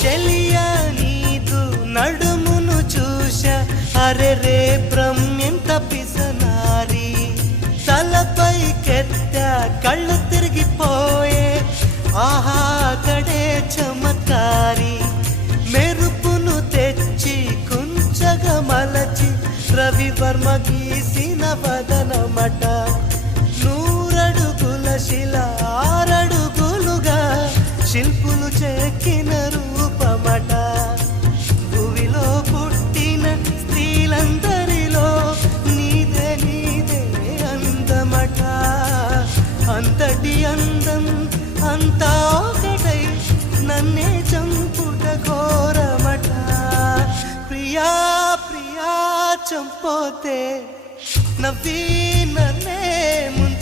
చెలియ నీదు నడుమును చూశ అరే రే బ్రహ్మెంత పిసనారి తలపై కెత్త కళ్ళు తిరిగిపోయే ఆహా కడే చమత్కారి మెరుపును తెచ్చి కుంచగా మలచి రవివర్మ గీసిన వదనమట నూరడుగుల శిల ఆరడుగులుగా శిల్పులు చెక్కిన రూపమట భూమిలో పుట్టిన స్త్రీలందరిలో నీదే నీదే అందమట అంతటి అందం అంతా ఒకటై నన్నే చంపుట ఘోరమట ప్రియా ప్రియా చంపోతే నవ్వి నన్నే ముందు